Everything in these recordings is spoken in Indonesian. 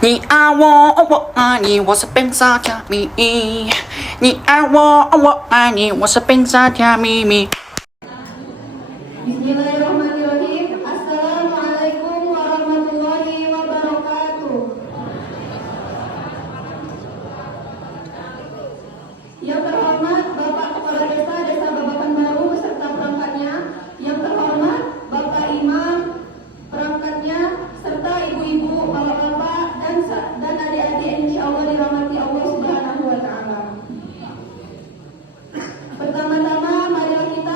你爱我，我爱你，我是本傻甜蜜。你爱我，我爱你，我是本傻甜蜜。Bismillahirrahmanirrahim. Assalamualaikum warahmatullahi wabarakatuh. Yang terhormat Bapak Kepala Desa Desa Babakan Baru beserta perangkatnya, yang terhormat Bapak Imam, perangkatnya, serta ibu-ibu, bapak-bapak dan adik-adik insya Allah dirahmati Allah Subhanahu wa Ta'ala. Pertama-tama marilah kita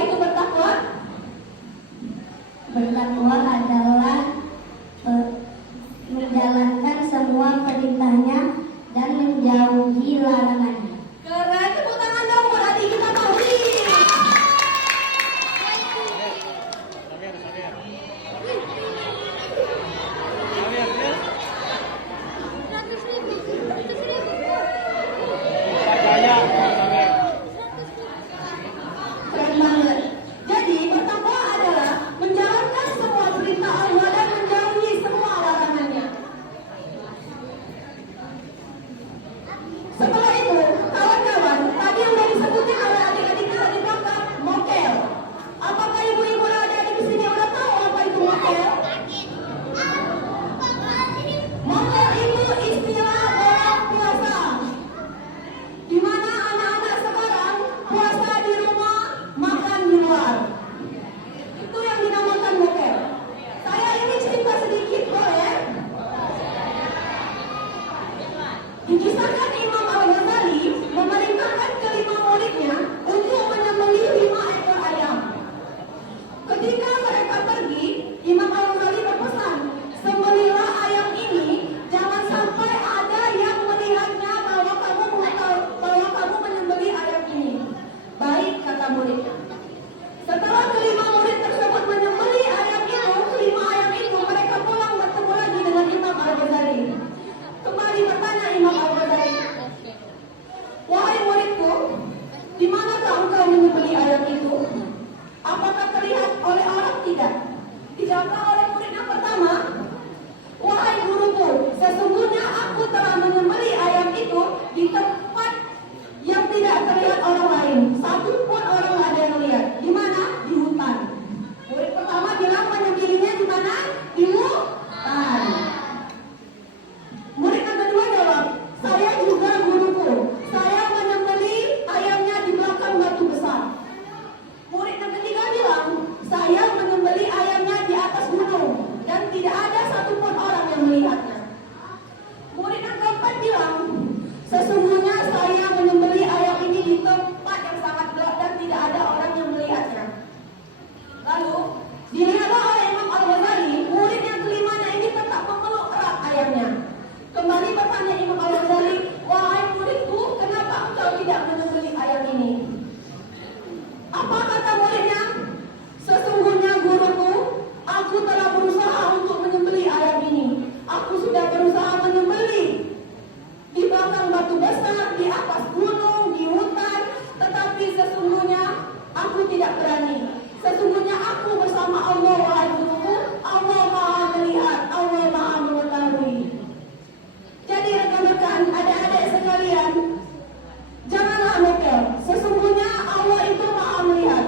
itu bertakwa? Bertakwa adalah menjalankan semua perintahnya dan menjauhi larangannya. Keren, tepuk tangan dong buat adik kita Mauri. Keren banget. Jadi bertakwa adalah menjalankan semua perintah Allah dan menjauhi semua larangannya. Setelah itu, kawan-kawan, tadi udah disebutin oleh adik-adik kita di belakang, mokel. Apakah ibu-ibu dan adik-adik di sini udah tahu apa itu mokel? Mokel itu istilah orang puasa, di mana anak-anak sekarang puasa di rumah, makan di luar. Itu yang dinamakan mokel. Saya ini cerita sedikit boleh? Dikisahkan Imam Al-Ghazali memerintahkan kelima muridnya untuk menyembelih 5 ekor ayam. Ketika mereka pergi, Imam Al-Ghazali berpesan, sembelihlah ayam ini, jangan sampai ada yang melihatnya bahwa kamu menyembelih ayam ini. Baik, kata muridnya. Setelah kelima murid tersebut menyembelih ayam itu, kelima ayam itu, mereka pulang bertemu lagi dengan Imam Al-Ghazali. Kembali bertanya Imam Al-Ghazali, wahai muridku, di manakah engkau menyembelih ayam itu? Apakah terlihat oleh orang? Tidak. Dijawablah oleh murid yang pertama, wahai guruku, sesungguhnya aku telah menyembelih ayam itu di tempat yang tidak terlihat orang lain. Satu pun orang nggak ada yang lihat. Di mana? Di hutan. Murid pertama bilang menyembelihnya di mana? Di hutan. Murid yang kedua jawab, saya juga guruku. Saya menyembelih ayamnya di belakang batu besar. Murid yang ketiga bilang, saya menyembelih ayamnya di atas gunung dan tidak ada satupun orang yang melihatnya. Murid yang keempat bilang, sesungguhnya saya menyembelih ayam ini di tempat yang sangat gelap dan tidak ada orang yang melihatnya. Lalu dilihatlah oleh Imam Al-Ghazali, murid yang kelimanya ini tetap memeluk erat ayamnya. Kembali bertanya Imam Al-Ghazali, wahai muridku, kenapa engkau tidak menyembelih ayam ini? Apa kata muridnya? Sesungguhnya guruku, aku telah berusaha untuk menyembelih ayam ini. Aku sudah berusaha menyembelih di belakang batu besar, di atas gunung, di hutan, tetapi sesungguhnya aku tidak berani. Sesungguhnya aku bersama Allah, wahai guruku, Allah Maha melihat, Allah Maha mengetahui. Jadi rekan-rekan, adik-adik sekalian, janganlah mokel. Sesungguhnya Allah itu Maha melihat.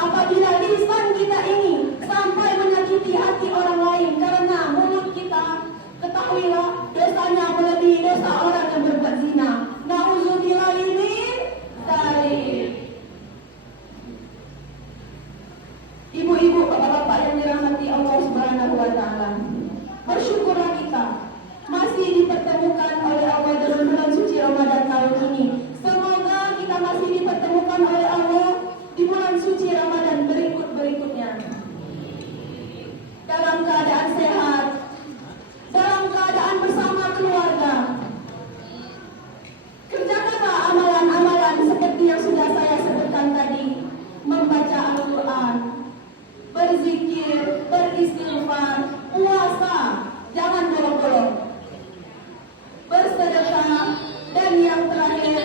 apabila lisan kita ini sampai menyakiti hati orang lain karena mulut kita, ketahuilah dosanya melebihi dosa orang yang berbuat zina. Nauzubillah ini dari ibu-ibu, bapak-bapak yang dirahmati Allah Subhanahu wa taala. Bersyukurlah kita masih dipertemukan oleh Allah dalam bulan suci Ramadan tahun ini. Semoga kita masih dipertemukan oleh Allah di bulan suci Ramadan berikutnya dalam keadaan sehat, dalam keadaan bersama keluarga. Kerjakanlah amalan-amalan seperti yang sudah saya sebutkan tadi, membaca Al-Quran, berzikir, beristighfar, puasa, jangan bolong-bolong, bersedekah, dan yang terakhir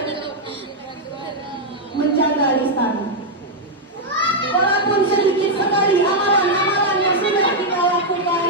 menjaga lisan. Walaupun sedikit sekali amalan-amalan yang sudah kita lakukan,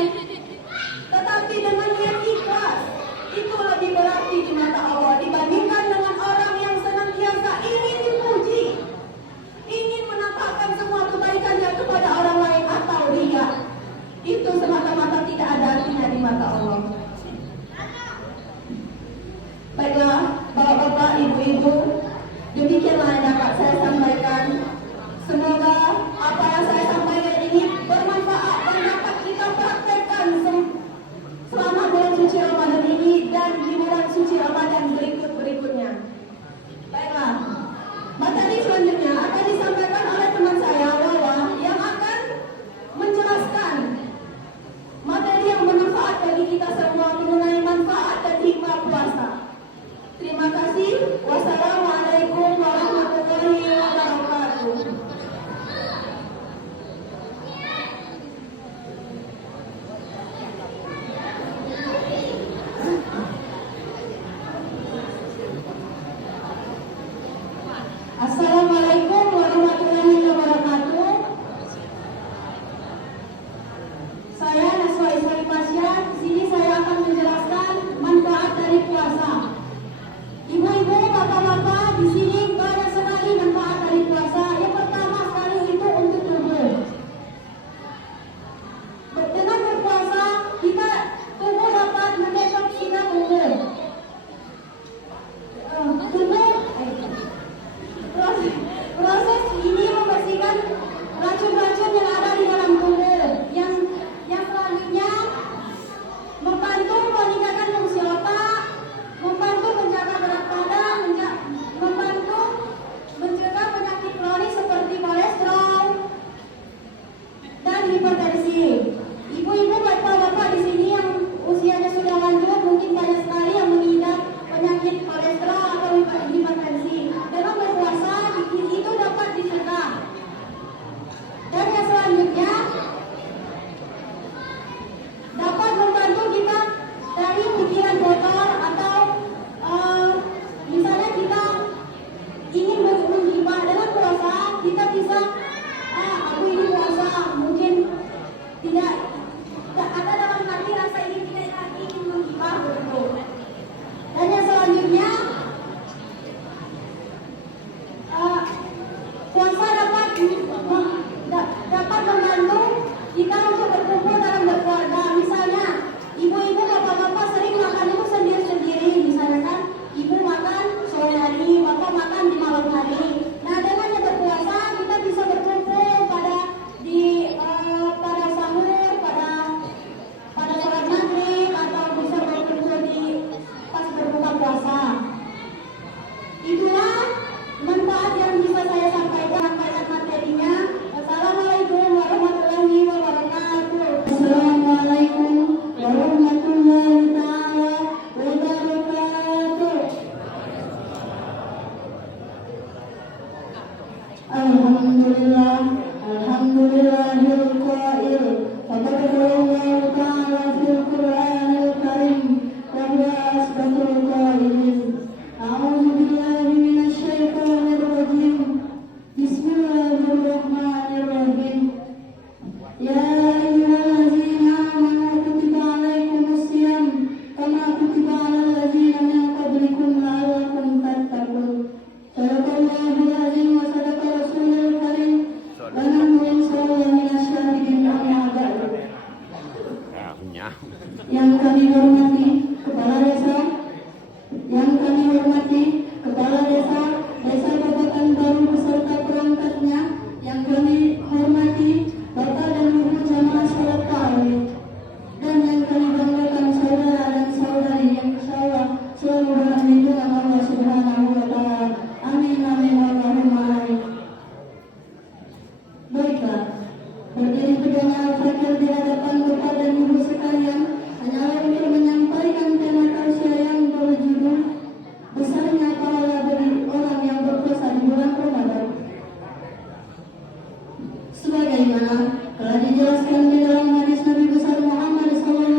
sebagaimana telah dijelaskan di dalam hadis Nabi besar Muhammad SAW.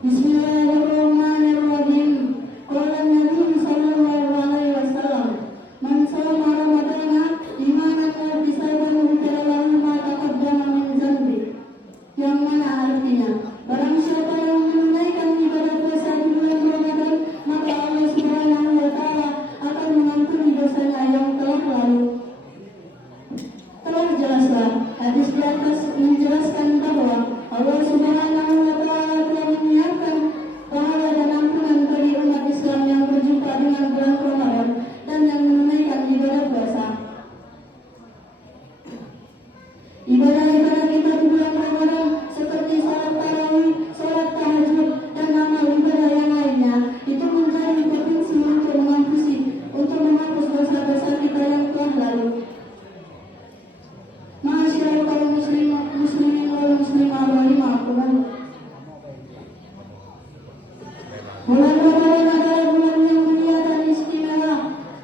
Bismillahirrahmanirrahim. Qala Nabi SAW, man shoma Ramadana imanan wa ihtisaban ghufira lahu ma taqaddama min dzanbi. Yang mana artinya, barang siapa yang menunaikan ibadah puasa di bulan Ramadan, maka Allah Subhanahu wa taala akan mengampuni dosanya yang telah lalu. Telah jelaslah hadis di atas menjelaskan bahwa Allah Subhanahu wa taala telah menyiapkan pahala dan ampunan bagi umat Islam yang berjumpa dengan bulan Ramadan dan yang menunaikan ibadah puasa. Ibadah-ibadah kita di bulan Ramadan seperti salat tarawih, salat tahajud, dan amal ibadah yang lainnya itu menjadi potensi untuk menghapus dosa-dosa kita yang telah lalu. Ma'asyiral kaum muslimin wal muslimat rahimakumullah. Bulan Ramadan adalah bulan yang mulia dan istimewa.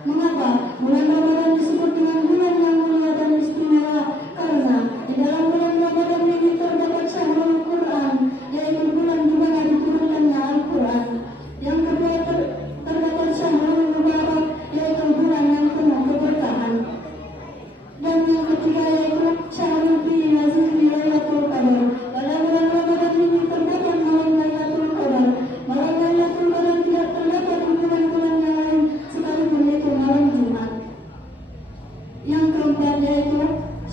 Mengapa bulan Ramadan disebut dengan bulan yang mulia dan istimewa? Karena di dalam bulan Ramadan ini terdapat syahrul Quran, yaitu bulan di mana diturunkannya Al-Quran. Yang kedua terdapat syahrul Mubarak, yaitu bulan yang penuh keberkahan. Dan yang ketiga yaitu syahrul fi nazil Lailatul Qadar. Pada bulan Ramadan ini terdapat malam Lailatul Qadar. Malam Lailatul Qadar tidak terdapat di bulan-bulan yang lain sekalipun itu malam Jumat. Yang keempat yaitu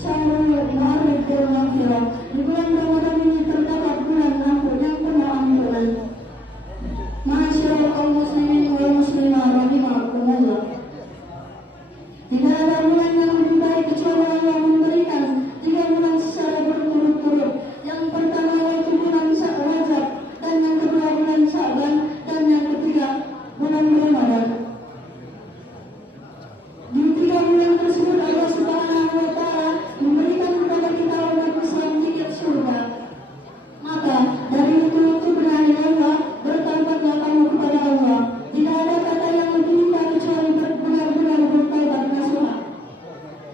syahrul Ma'arif dan Maghfirah. Di bulan Ramadan ini terdapat bulan ampun yang penuh ampunan. Ma'asyiral kaum muslimin wal muslimat rahimakumullah. Tidak ada bulan yang lebih baik kecuali Allah memberikan 3 bulan secara berturut-turut. Yang pertama yaitu bulan Rajab, dan yang kedua bulan Sya'ban, dan yang ketiga bulan Ramadan. Di 3 bulan tersebut Allah Subhanahu wa taala memberikan kepada kita umat Islam tiket surga. Maka dari itu beranilah bertaubatlah kamu kepada Allah. Tidak ada kata yang lebih indah kecuali benar-benar bertaubat nasuha.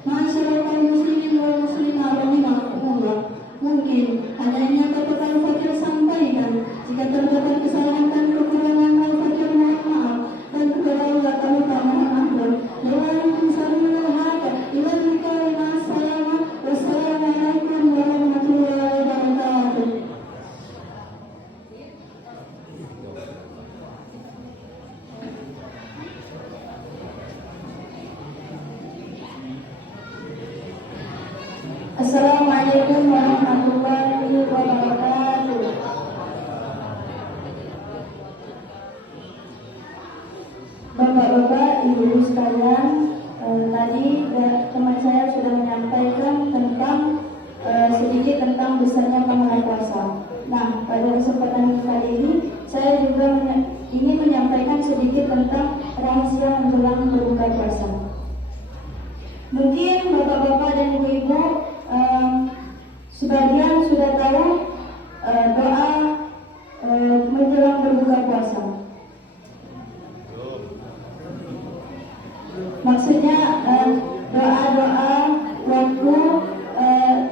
Ma'asyiral kaum muslimin wal muslimat rahimakumullah. Mungkin hanya ini yang dapat Al-Fakir sampaikan. Jika terdapat kesalahan dan kekurangan, Al-Fakir mohon maaf, dan kepada Allah kami mohon ampun. Wassalamualaikum warahmatullahi wabarakatuh. Assalamualaikum warahmatullahi wabarakatuh. Bapak-bapak, ibu-ibu sekalian, tadi teman saya sudah menyampaikan tentang sedikit tentang besarnya pahala puasa. Nah, pada kesempatan kali ini saya juga ingin menyampaikan sedikit tentang rahasia menjelang berbuka puasa. Mungkin bapak-bapak dan ibu-ibu sebagian sudah tahu doa menjelang berbuka puasa. Maksudnya doa-doa waktu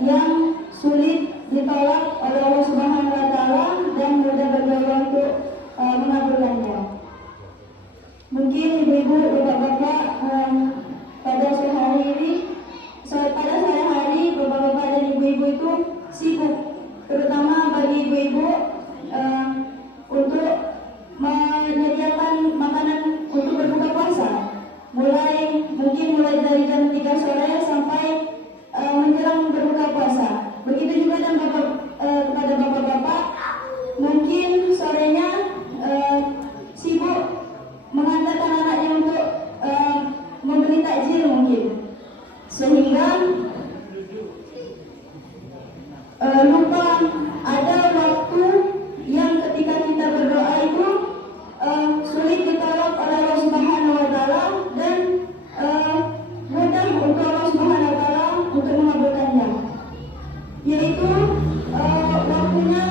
yang sulit ditolak oleh Allah Subhanahu wa taala dan mudah bagi Allah untuk mengabulkannya. Mungkin ibu-ibu, bapak-bapak pada sore hari bapak-bapak dan ibu-ibu itu sibuk, terutama bagi ibu-ibu untuk menyediakan makanan untuk berbuka puasa. Mulai dari jam 3 sore sampai menjelang berbuka puasa. Begitu juga dan kepada bapak-bapak, mungkin sorenya sibuk mengantarkan anaknya untuk membeli takjil mungkin, sehingga lupa ada waktu yang ketika kita berdoa itu sulit ditolak oleh Allah Subhanahu wa taala dan mudah untuk Allah Subhanahu wa taala untuk mengabulkannya, yaitu waktunya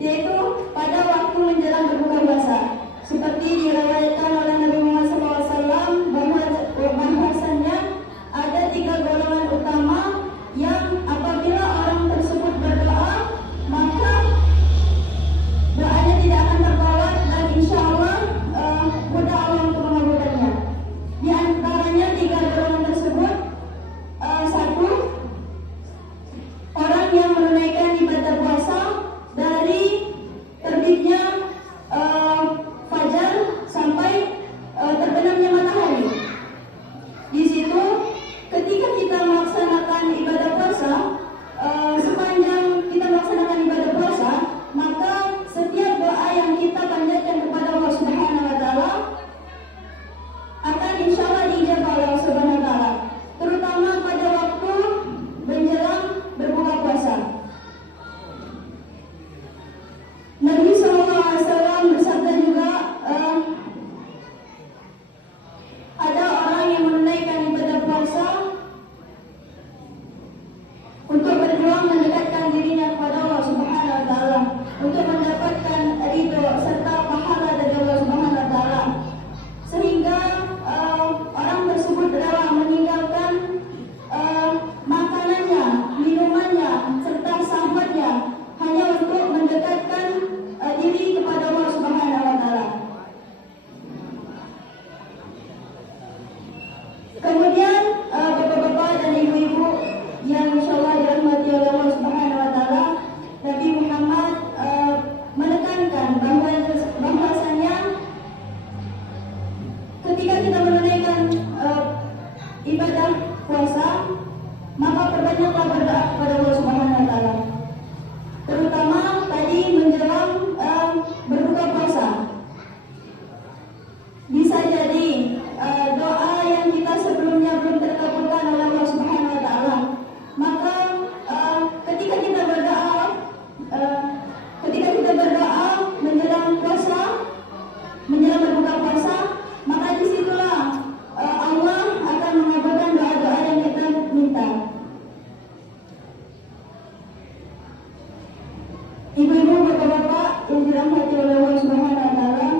yaitu pada waktu menjelang berbuka puasa, seperti diriwayatkan oleh Nabi Muhammad SAW bahwa Kemudian bapak-bapak dan ibu-ibu yang insyaallah dirahmati oleh Allah Subhanahu wa taala, Nabi Muhammad menekankan bahwasanya ketika kita menunaikan ibadah puasa, maka perbanyaklah berdoa kepada Allah Subhanahu wa taala. Terutama tadi menjelang berbuka puasa. Bisa jadi doa yang kita sebelumnya belum terkabulkan oleh Allah Subhanahu wa taala. Maka ketika kita berdoa menjelang puasa, menjelang berbuka puasa, maka disitulah Allah akan mengabulkan doa-doa yang kita minta. Ibu-ibu, bapak-bapak yang dirahmati oleh Allah Subhanahu wa taala,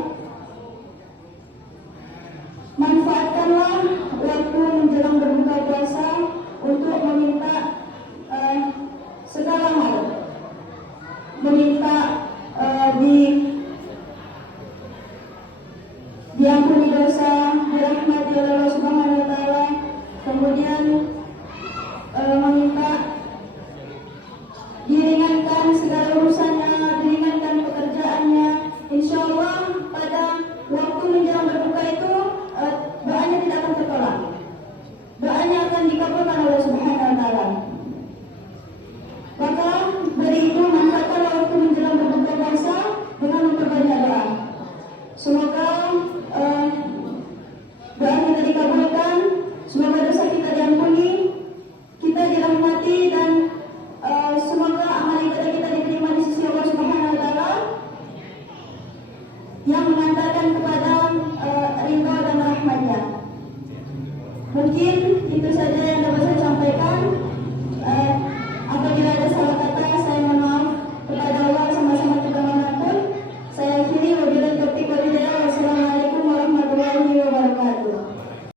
manfaatkanlah waktu menjelang berbuka puasa untuk meminta segala hal. Meminta diampuni dosa, dirahmati oleh Allah Subhanahu wa taala, kemudian meminta diringankan segala urusannya, diringankan pekerjaannya. Insya Allah pada waktu menjelang berbuka itu doanya tidak akan tertolak. Doanya akan dikabulkan oleh Subhanahu wa taala. Maka dari itu manfaatkanlah waktu menjelang berbuka puasa dengan memperbanyak doa. Semoga doa kita dikabulkan, semoga dosa kita diampuni, kita dirahmati, dan semoga amal ibadah kita diterima di sisi Allah Subhanahu wa taala yang mengantarkan kepada ridha dan rahmatnya. Mungkin itu saja